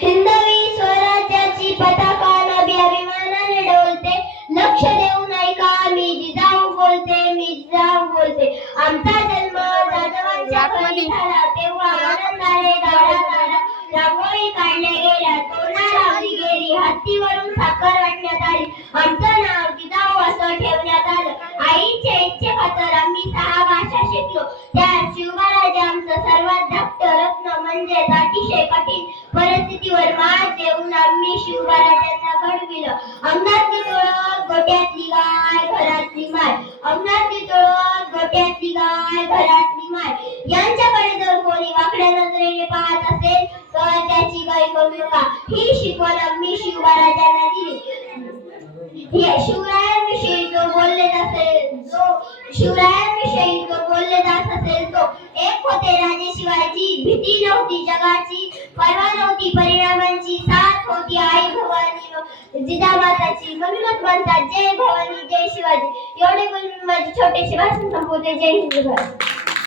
हिंदवी स्वराज्याची पताका नभी अभिमानाने डोलते. लक्ष देऊन ऐका, मी जिजाऊ बोलते, मी जिजाऊ बोलते. आमचा जन्म जाधवांच्या घरी झाला तेव्हा आनंदाने दारात आला. रांगोळी काढल्या गेल्या, तोरणा लावली गेली, हत्तीवरून साखर वाटण्यात आली. आमचं नाव जिजाऊ असं ठेवण्यात आलं. आईच्या इच्छेखातर आम्ही 6 भाषा शिकलो. त्या शिवबाराजे आमचं सर्वात धाकटं रत्न म्हणजे अतिशय कठीण परिस्थितीवर मात देऊन आम्ही शिवबाराजांना घडविलं. अंगणातली तुळस, गोट्यातली गाय, घरातली माय. अंगणातली तुळस, गोट्यातली गाय, घरातली माय. यांच्याकडे जर कोणी वाकड्या नजरेने पाहत असेल तर त्याची गाय करू नका. ही शिकवण आम्ही शिवबाराजांना दिली. शिवरायांविषयी जो बोलले जात असेल तो एक होते राजे शिवाजी. भीती नव्हती जगाची, पर्वा नव्हती परिणामांची, साथ होती आई भवानी जिजामाताची. म्हणूनच म्हणतात जय भवानी जय शिवाजी. एवढे बोलून माझे छोटेसे भाषण संपवते. जय हिंद.